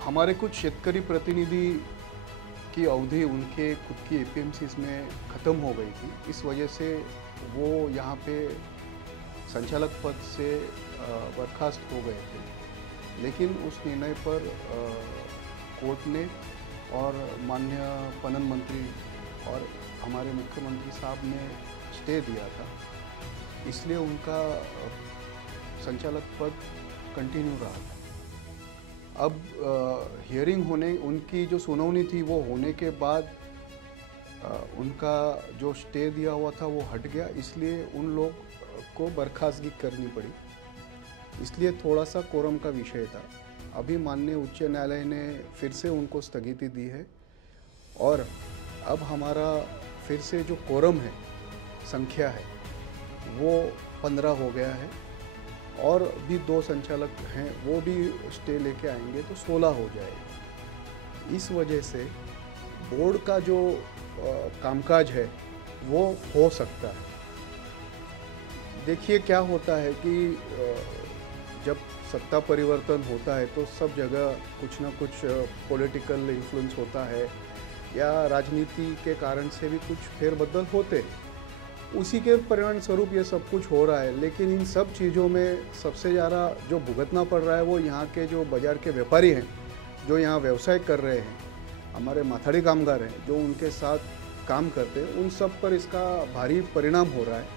हमारे कुछ शेतकरी प्रतिनिधि की अवधि उनके खुद की एपीएमसीज में ख़त्म हो गई थी। इस वजह से वो यहाँ पे संचालक पद से बर्खास्त हो गए थे, लेकिन उस निर्णय पर कोर्ट ने और माननीय पणन मंत्री और हमारे मुख्यमंत्री साहब ने स्टे दिया था, इसलिए उनका संचालक पद कंटिन्यू रहा था। अब हियरिंग होने, उनकी जो सुनवाई थी वो होने के बाद उनका जो स्टे दिया हुआ था वो हट गया, इसलिए उन लोग को बर्खास्तगी करनी पड़ी। इसलिए थोड़ा सा कोरम का विषय था। अभी माननीय उच्च न्यायालय ने फिर से उनको स्थगिति दी है और अब हमारा फिर से जो कोरम है, संख्या है, वो 15 हो गया है और भी 2 संचालक हैं, वो भी स्टे लेके आएंगे तो 16 हो जाएगा। इस वजह से बोर्ड का जो कामकाज है वो हो सकता है। देखिए क्या होता है कि जब सत्ता परिवर्तन होता है तो सब जगह कुछ ना कुछ पॉलिटिकल इन्फ्लुएंस होता है या राजनीति के कारण से भी कुछ फेरबदल होते हैं। उसी के परिणाम स्वरूप ये सब कुछ हो रहा है, लेकिन इन सब चीज़ों में सबसे ज़्यादा जो भुगतना पड़ रहा है वो यहाँ के जो बाज़ार के व्यापारी हैं, जो यहाँ व्यवसाय कर रहे हैं, हमारे माथाड़ी कामगार हैं जो उनके साथ काम करते हैं, उन सब पर इसका भारी परिणाम हो रहा है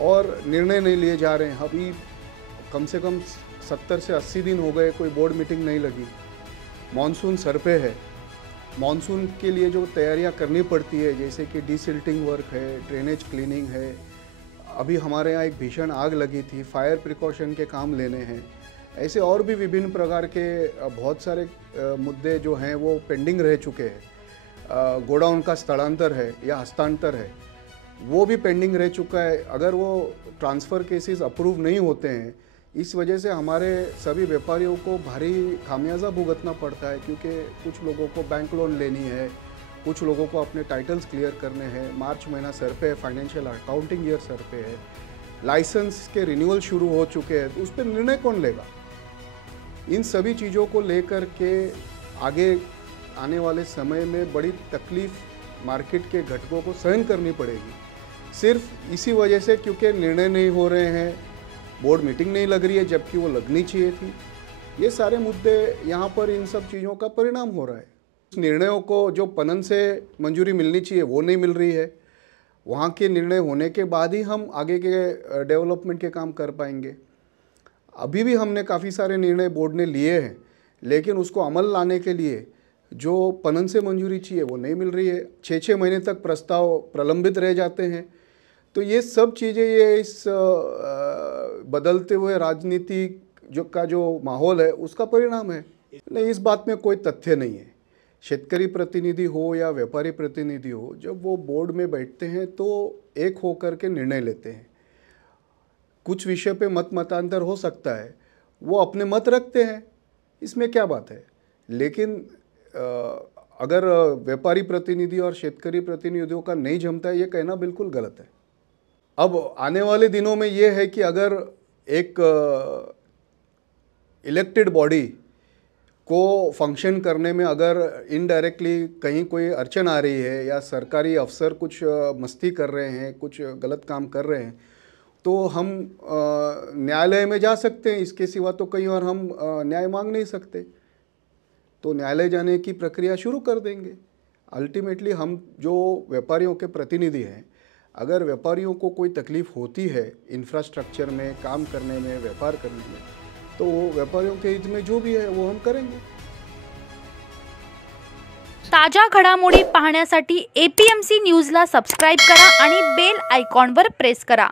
और निर्णय नहीं लिए जा रहे हैं। अभी कम से कम 70 से 80 दिन हो गए, कोई बोर्ड मीटिंग नहीं लगी। मानसून सर पे है, मानसून के लिए जो तैयारियां करनी पड़ती है, जैसे कि डीसिल्टिंग वर्क है, ड्रेनेज क्लीनिंग है, अभी हमारे यहाँ एक भीषण आग लगी थी, फायर प्रिकॉशन के काम लेने हैं, ऐसे और भी विभिन्न प्रकार के बहुत सारे मुद्दे जो हैं वो पेंडिंग रह चुके हैं। गोडाउन का स्थलांतर है या हस्तांतर है, वो भी पेंडिंग रह चुका है। अगर वो ट्रांसफ़र केसेस अप्रूव नहीं होते हैं, इस वजह से हमारे सभी व्यापारियों को भारी खामियाजा भुगतना पड़ता है, क्योंकि कुछ लोगों को बैंक लोन लेनी है, कुछ लोगों को अपने टाइटल्स क्लियर करने हैं, मार्च महीना सर पे है, फाइनेंशियल अकाउंटिंग ईयर सर पे है, लाइसेंस के रिन्यूअल शुरू हो चुके हैं, तो उस पर निर्णय कौन लेगा? इन सभी चीज़ों को लेकर के आगे आने वाले समय में बड़ी तकलीफ मार्केट के घटकों को सहन करनी पड़ेगी, सिर्फ इसी वजह से क्योंकि निर्णय नहीं हो रहे हैं, बोर्ड मीटिंग नहीं लग रही है जबकि वो लगनी चाहिए थी। ये सारे मुद्दे यहाँ पर इन सब चीज़ों का परिणाम हो रहा है। निर्णयों को जो पणन से मंजूरी मिलनी चाहिए वो नहीं मिल रही है। वहाँ के निर्णय होने के बाद ही हम आगे के डेवलपमेंट के काम कर पाएंगे। अभी भी हमने काफ़ी सारे निर्णय बोर्ड ने लिए हैं, लेकिन उसको अमल लाने के लिए जो पणन से मंजूरी चाहिए वो नहीं मिल रही है। 6-6 महीने तक प्रस्ताव प्रलंबित रह जाते हैं। तो ये सब चीज़ें, ये इस बदलते हुए राजनीति जो माहौल है उसका परिणाम है। नहीं, इस बात में कोई तथ्य नहीं है। शेतकरी प्रतिनिधि हो या व्यापारी प्रतिनिधि हो, जब वो बोर्ड में बैठते हैं तो एक होकर के निर्णय लेते हैं। कुछ विषय पे मतांतर हो सकता है, वो अपने मत रखते हैं, इसमें क्या बात है। लेकिन अगर व्यापारी प्रतिनिधि और शेतकरी प्रतिनिधियों का नहीं जमता है, ये कहना बिल्कुल गलत है। अब आने वाले दिनों में ये है कि अगर एक इलेक्टेड बॉडी को फंक्शन करने में अगर इनडायरेक्टली कहीं कोई अड़चन आ रही है या सरकारी अफसर कुछ मस्ती कर रहे हैं, कुछ गलत काम कर रहे हैं, तो हम न्यायालय में जा सकते हैं। इसके सिवा तो कहीं और हम न्याय मांग नहीं सकते। तो न्यायालय जाने की प्रक्रिया शुरू कर देंगे। अल्टीमेटली हम जो व्यापारियों के प्रतिनिधि हैं, अगर व्यापारियों को कोई तकलीफ़ होती है इंफ्रास्ट्रक्चर में, काम करने में, व्यापार करने में, तो वो व्यापारियों के हित में जो भी है वो हम करेंगे। ताजा घडामोडी पाहण्यासाठी APMC न्यूजला सबस्क्राइब करा आणि बेल आयकॉनवर प्रेस करा।